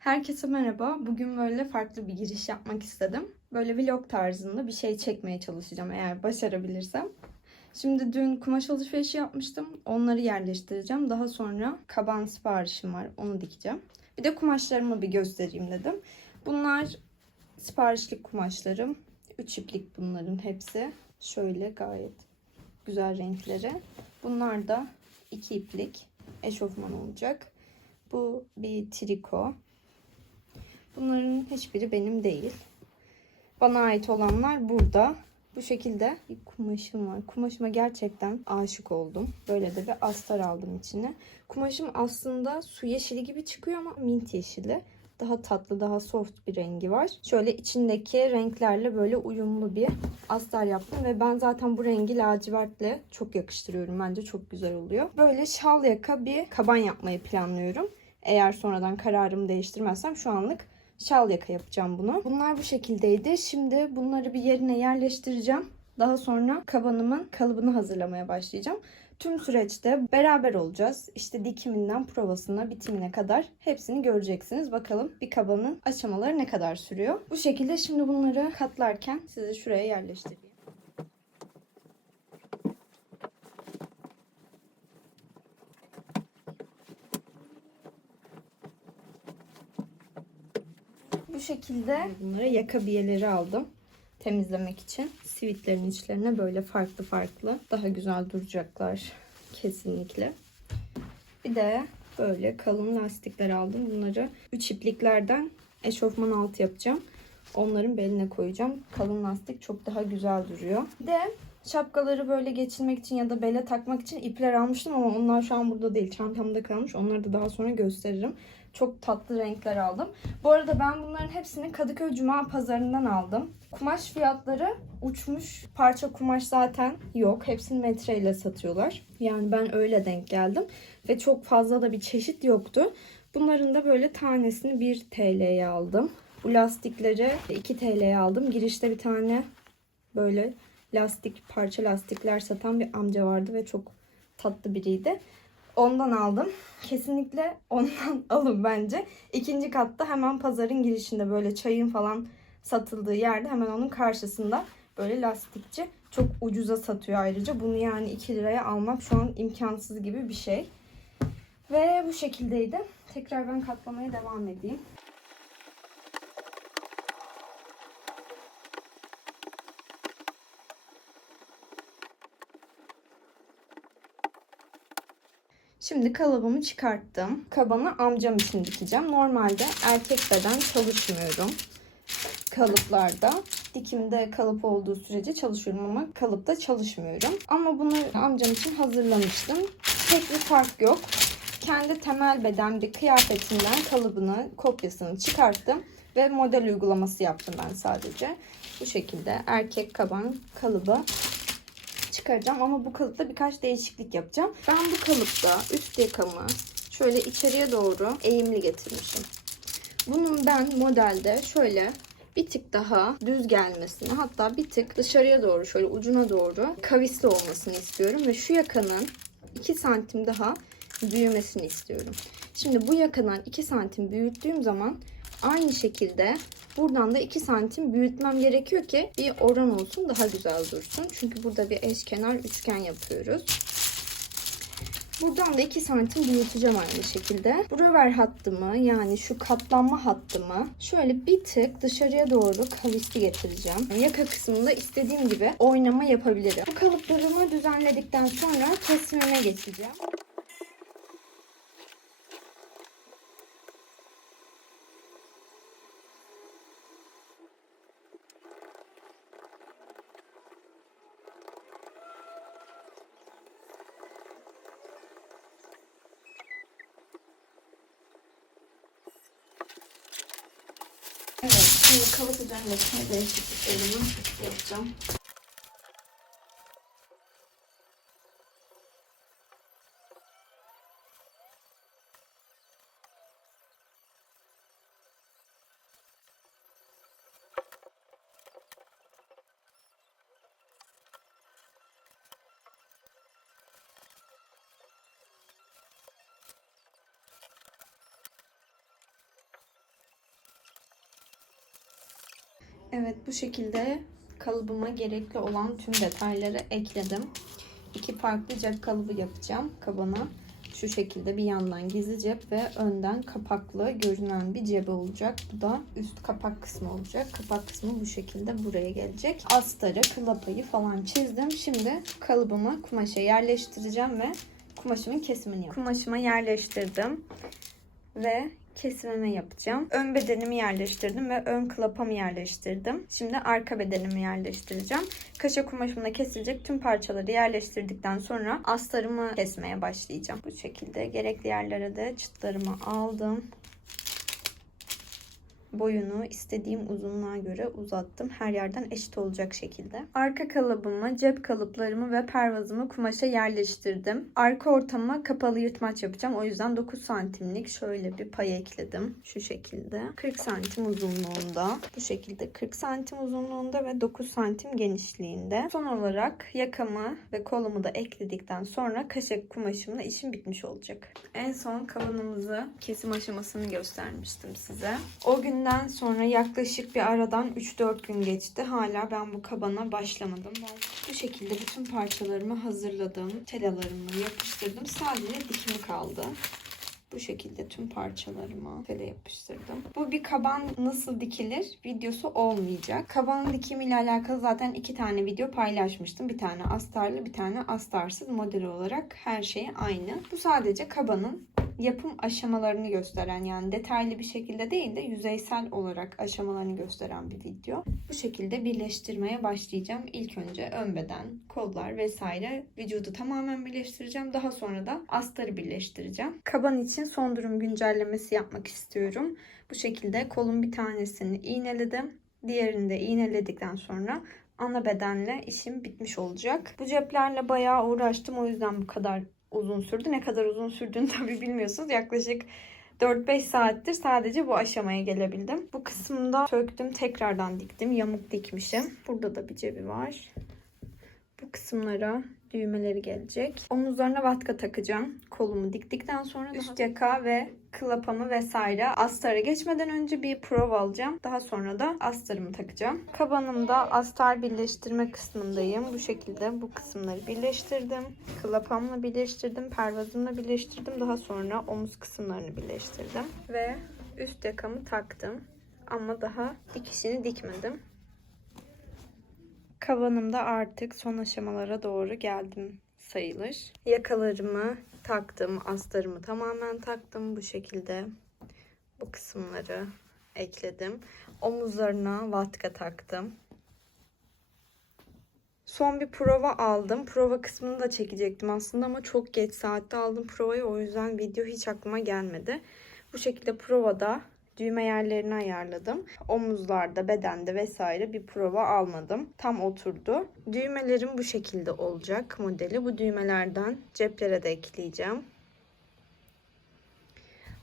Herkese merhaba. Bugün böyle farklı bir giriş yapmak istedim. Böyle vlog tarzında bir şey çekmeye çalışacağım eğer başarabilirsem. Şimdi dün kumaş alışverişi yapmıştım. Onları yerleştireceğim. Daha sonra kaban siparişim var. Onu dikeceğim. Bir de kumaşlarımı bir göstereyim dedim. Bunlar siparişlik kumaşlarım. Üç iplik bunların hepsi. Şöyle gayet güzel renkleri. Bunlar da iki iplik eşofman olacak. Bu bir triko. Bunların hiçbiri benim değil. Bana ait olanlar burada. Bu şekilde bir kumaşım var. Kumaşıma gerçekten aşık oldum. Böyle de bir astar aldım içine. Kumaşım aslında su yeşili gibi çıkıyor ama mint yeşili. Daha tatlı, daha soft bir rengi var. Şöyle içindeki renklerle böyle uyumlu bir astar yaptım ve ben zaten bu rengi lacivertle çok yakıştırıyorum. Bence çok güzel oluyor. Böyle şal yaka bir kaban yapmayı planlıyorum. Eğer sonradan kararımı değiştirmezsem şu anlık şal yaka yapacağım bunu. Bunlar bu şekildeydi. Şimdi bunları bir yerine yerleştireceğim. Daha sonra kabanımın kalıbını hazırlamaya başlayacağım. Tüm süreçte beraber olacağız. İşte dikiminden provasına, bitimine kadar hepsini göreceksiniz. Bakalım bir kabanın aşamaları ne kadar sürüyor. Bu şekilde şimdi bunları katlarken size şuraya yerleştireyim. Bu şekilde bunlara yaka biyeleri aldım temizlemek için. Sivitlerin içlerine böyle farklı farklı daha güzel duracaklar kesinlikle. Bir de böyle kalın lastikler aldım. Bunları 3 ipliklerden eşofman altı yapacağım. Onların beline koyacağım. Kalın lastik çok daha güzel duruyor. Bir de şapkaları böyle geçirmek için ya da bele takmak için ipler almıştım ama onlar şu an burada değil. Çantamda kalmış. Onları da daha sonra gösteririm. Çok tatlı renkler aldım. Bu arada ben bunların hepsini Kadıköy Cuma pazarından aldım. Kumaş fiyatları uçmuş. Parça kumaş zaten yok. Hepsini metreyle satıyorlar. Yani ben öyle denk geldim. Ve çok fazla da bir çeşit yoktu. Bunların da böyle tanesini 1 TL'ye aldım. Bu lastikleri 2 TL'ye aldım. Girişte bir tane böyle lastik, parça lastikler satan bir amca vardı ve çok tatlı biriydi. Ondan aldım. Kesinlikle ondan alın bence. İkinci katta hemen pazarın girişinde böyle çayın falan satıldığı yerde hemen onun karşısında böyle lastikçi çok ucuza satıyor ayrıca. Bunu yani 2 liraya almak şu an imkansız gibi bir şey. Ve bu şekildeydi. Tekrar ben katlamaya devam edeyim. Şimdi kalıbımı çıkarttım. Kabanı amcam için dikeceğim. Normalde erkek beden çalışmıyorum. Kalıplarda. Dikimde kalıp olduğu sürece çalışıyorum ama kalıpta çalışmıyorum. Ama bunu amcam için hazırlamıştım. Pek bir fark yok. Kendi temel beden bir kıyafetinden kalıbını, kopyasını çıkarttım. Ve model uygulaması yaptım ben sadece. Bu şekilde erkek kaban kalıbı çıkaracağım ama bu kalıpta birkaç değişiklik yapacağım. Ben bu kalıpta üst yakamı şöyle içeriye doğru eğimli getirmişim. Bunun ben modelde şöyle bir tık daha düz gelmesini hatta bir tık dışarıya doğru şöyle ucuna doğru kavisli olmasını istiyorum ve şu yakanın 2 santim daha büyümesini istiyorum. Şimdi bu yakadan 2 santim büyüttüğüm zaman aynı şekilde buradan da 2 santim büyütmem gerekiyor ki bir oran olsun daha güzel dursun. Çünkü burada bir eşkenar üçgen yapıyoruz. Buradan da 2 santim büyüteceğim aynı şekilde. Buraver hattımı yani şu katlanma hattımı şöyle bir tık dışarıya doğru kavisli getireceğim. Yaka kısmında istediğim gibi oynama yapabilirim. Bu kalıplarımı düzenledikten sonra kesimime geçeceğim. 그것도 잘 못해야 될수 있기 때문에 없죠. Evet bu şekilde kalıbıma gerekli olan tüm detayları ekledim. İki farklı cep kalıbı yapacağım kabana. Şu şekilde bir yandan gizli cep ve önden kapaklı görünen bir cebi olacak. Bu da üst kapak kısmı olacak. Kapak kısmı bu şekilde buraya gelecek. Astarı, klapayı falan çizdim. Şimdi kalıbımı kumaşa yerleştireceğim ve kumaşımın kesimini yapacağım. Kumaşıma yerleştirdim ve kesimimi yapacağım. Ön bedenimi yerleştirdim ve ön klapamı yerleştirdim. Şimdi arka bedenimi yerleştireceğim. Kaşa kumaşımda kesilecek tüm parçaları yerleştirdikten sonra astarımı kesmeye başlayacağım. Bu şekilde gerekli yerlere de çıtlarımı aldım. Boyunu istediğim uzunluğa göre uzattım. Her yerden eşit olacak şekilde. Arka kalıbımı, cep kalıplarımı ve pervazımı kumaşa yerleştirdim. Arka ortama kapalı yırtmaç yapacağım. O yüzden 9 santimlik şöyle bir pay ekledim. Şu şekilde. 40 santim uzunluğunda. Bu şekilde 40 santim uzunluğunda ve 9 santim genişliğinde. Son olarak yakamı ve kolumu da ekledikten sonra kaşık kumaşımla işim bitmiş olacak. En son kabanımızı kesim aşamasını göstermiştim size. O günden sonra yaklaşık bir aradan 3-4 gün geçti. Hala ben bu kabana başlamadım. Ben bu şekilde bütün parçalarımı hazırladım. Telalarımı yapıştırdım. Sadece dikimi kaldı. Bu şekilde tüm parçalarımı tele yapıştırdım. Bu bir kaban nasıl dikilir videosu olmayacak. Kaban dikimiyle alakalı zaten iki tane video paylaşmıştım. Bir tane astarlı bir tane astarsız model olarak her şey aynı. Bu sadece kabanın yapım aşamalarını gösteren yani detaylı bir şekilde değil de yüzeysel olarak aşamalarını gösteren bir video. Bu şekilde birleştirmeye başlayacağım. İlk önce ön beden, kollar vesaire vücudu tamamen birleştireceğim. Daha sonra da astarı birleştireceğim. Kaban için son durum güncellemesi yapmak istiyorum. Bu şekilde kolun bir tanesini iğneledim. Diğerini de iğneledikten sonra ana bedenle işim bitmiş olacak. Bu ceplerle bayağı uğraştım. O yüzden bu kadar uzun sürdü. Ne kadar uzun sürdüğünü tabii bilmiyorsunuz. Yaklaşık 4-5 saattir sadece bu aşamaya gelebildim. Bu kısımda söktüm, tekrardan diktim. Yamuk dikmişim. Burada da bir cebi var. Bu kısımlara düğmeleri gelecek. Omuzlarına vatka takacağım. Kolumu diktikten sonra üst yaka ve klapamı vesaire astara geçmeden önce bir prova alacağım. Daha sonra da astarımı takacağım. Kabanımda astar birleştirme kısmındayım. Bu şekilde bu kısımları birleştirdim. Klapamla birleştirdim. Pervazımla birleştirdim. Daha sonra omuz kısımlarını birleştirdim. Ve üst yakamı taktım. Ama daha dikişini dikmedim. Kabanımda artık son aşamalara doğru geldim sayılır. Yakalarımı taktım, astarımı tamamen taktım bu şekilde. Bu kısımları ekledim. Omuzlarına vatka taktım. Son bir prova aldım. Prova kısmını da çekecektim aslında ama çok geç saatte aldım provayı. O yüzden video hiç aklıma gelmedi. Bu şekilde provada düğme yerlerini ayarladım. Omuzlarda, bedende vesaire bir prova almadım. Tam oturdu. Düğmelerim bu şekilde olacak modeli. Bu düğmelerden ceplere de ekleyeceğim.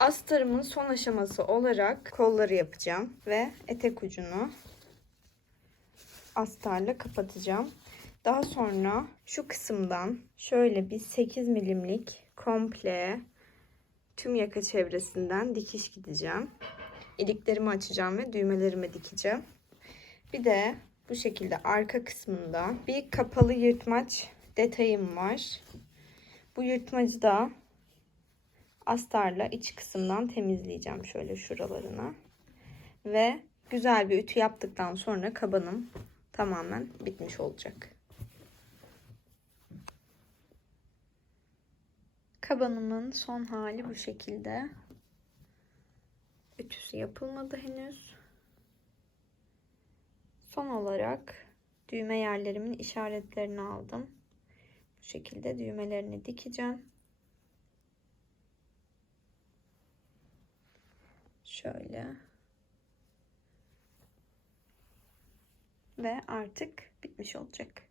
Astarımın son aşaması olarak kolları yapacağım ve etek ucunu astarla kapatacağım. Daha sonra şu kısımdan şöyle bir 8 milimlik komple tüm yaka çevresinden dikiş gideceğim. İliklerimi açacağım ve düğmelerimi dikeceğim. Bir de bu şekilde arka kısmında bir kapalı yırtmaç detayım var. Bu yırtmacı da astarla iç kısımdan temizleyeceğim şöyle şuralarına. Ve güzel bir ütü yaptıktan sonra kabanım tamamen bitmiş olacak. Kabanımın son hali bu şekilde. Ütüsü yapılmadı henüz. Son olarak düğme yerlerimin işaretlerini aldım. Bu şekilde düğmelerini dikeceğim. Şöyle. Ve artık bitmiş olacak.